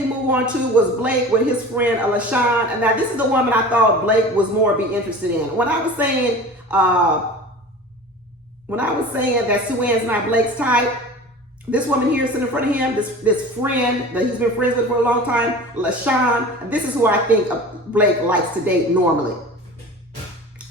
we move on to was Blake with his friend LaShawn. And now this is the woman I thought Blake was more be interested in. When I was saying that Sue Ann's not Blake's type, this woman here sitting in front of him, this friend that he's been friends with for a long time, LaShawn, this is who I think Blake likes to date normally.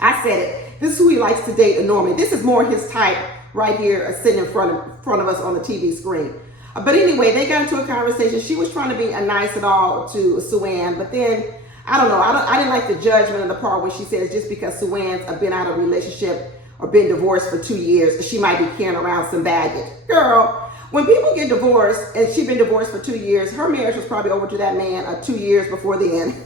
I said it. This is who he likes to date normally. This is more his type right here, sitting in front of us on the TV screen. But anyway, they got into a conversation. She was trying to be nice and all to Sue Ann, but then, I don't know, I didn't like the judgment of the part when she says just because Sue Ann's been out of a relationship or been divorced for 2 years, she might be carrying around some baggage. Girl, when people get divorced, and she's been divorced for 2 years, her marriage was probably over to that man 2 years before then.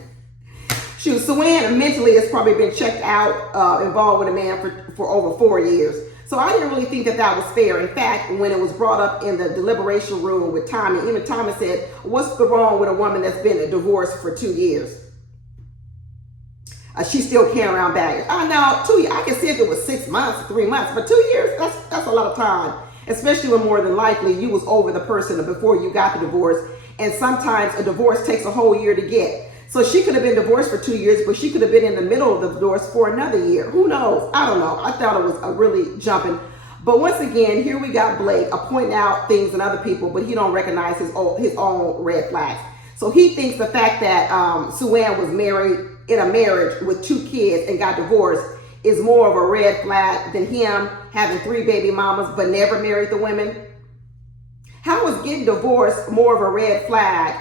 Sue Ann mentally has probably been checked out, involved with a man for over 4 years. So I didn't really think that was fair. In fact, when it was brought up in the deliberation room with Tommy, even Tommy said, what's the wrong with a woman that's been divorced for 2 years? She's still carrying around baggage. Now, 2 years, I can see if it was 6 months, 3 months, but 2 years, that's a lot of time. Especially when more than likely you was over the person before you got the divorce. And sometimes a divorce takes a whole year to get. So she could have been divorced for 2 years, but she could have been in the middle of the divorce for another year. Who knows? I don't know. I thought it was really jumping. But once again, here we got Blake pointing out things in other people, but he don't recognize his own red flags. So he thinks the fact that Sue Ann was married in a marriage with 2 kids and got divorced is more of a red flag than him having 3 baby mamas but never married the women. How is getting divorced more of a red flag?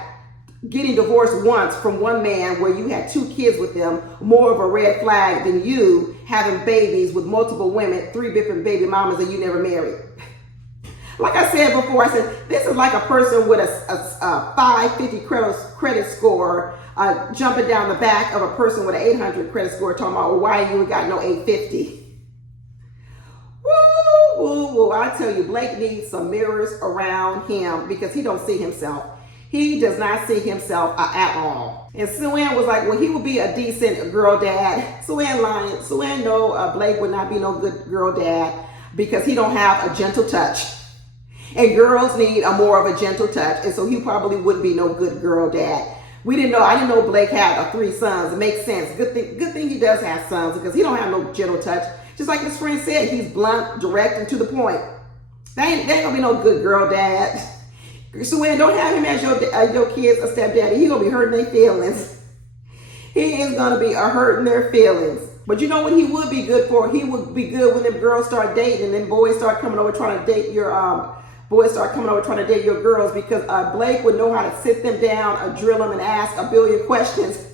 Getting divorced once from one man where you had 2 kids with them more of a red flag than you having babies with multiple women, 3 different baby mamas that you never married. Like I said before, I said this is like a person with a 550 credit score jumping down the back of a person with an 800 credit score talking about, well, why you ain't got no 850? Woo, woo, woo. I tell you, Blake needs some mirrors around him because he don't see himself. He does not see himself at all. And Sue Ann was like, well, he would be a decent girl dad. Sue Ann lying. Sue Ann know Blake would not be no good girl dad because he don't have a gentle touch. And girls need a more of a gentle touch. And so he probably wouldn't be no good girl dad. I didn't know Blake had 3 sons. It makes sense. Good thing he does have sons because he don't have no gentle touch. Just like his friend said, he's blunt, direct, and to the point. They ain't gonna be no good girl dad. Sue Ann, don't have him as your kid's a stepdaddy. He's gonna be hurting their feelings. He is gonna be hurting their feelings. But you know what he would be good for? He would be good when them girls start dating and then boys start coming over trying to date your girls because Blake would know how to sit them down, drill them, and ask a billion questions.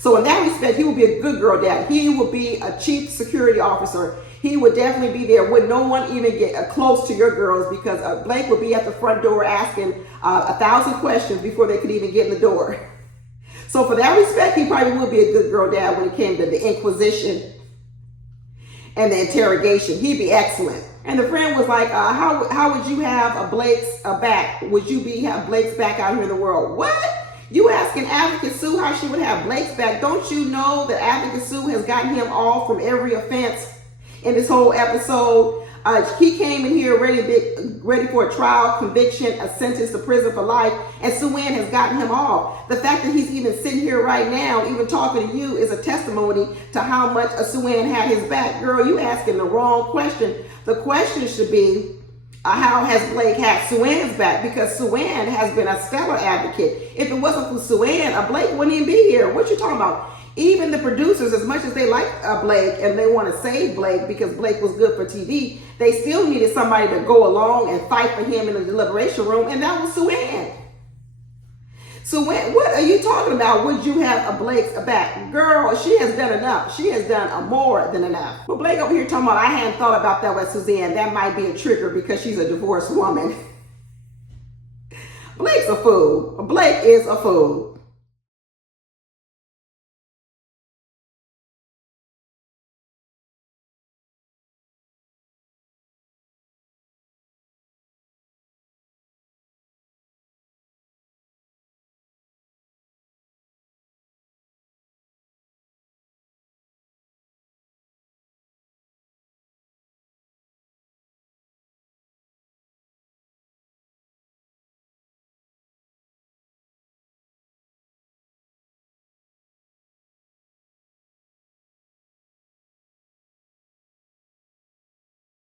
So in that respect, he would be a good girl dad. He would be a chief security officer. He would definitely be there. Would no one even get close to your girls because Blake would be at the front door asking 1,000 questions before they could even get in the door. So for that respect, he probably would be a good girl dad when it came to the inquisition and the interrogation. He'd be excellent. And the friend was like, how would you have Blake's back? Would you have Blake's back out here in the world? What? You asking Advocate Sue how she would have Blake's back? Don't you know that Advocate Sue has gotten him off from every offense in this whole episode? He came in here ready for a trial, conviction, a sentence to prison for life, and Sue Ann has gotten him off. The fact that he's even sitting here right now, even talking to you, is a testimony to how much Sue Ann had his back. Girl, you asking the wrong question. The question should be, how has Blake had Sue Ann's back? Because Sue Ann has been a stellar advocate. If it wasn't for Sue Ann, Blake wouldn't even be here. What you talking about? Even the producers, as much as they like Blake and they want to save Blake because Blake was good for TV, they still needed somebody to go along and fight for him in the deliberation room, and that was Sue Ann. So what are you talking about? Would you have Blake's back? Girl, she has done enough. She has done more than enough. But Blake over here talking about, I hadn't thought about that with Suzanne. That might be a trigger because she's a divorced woman. Blake's a fool. Blake is a fool.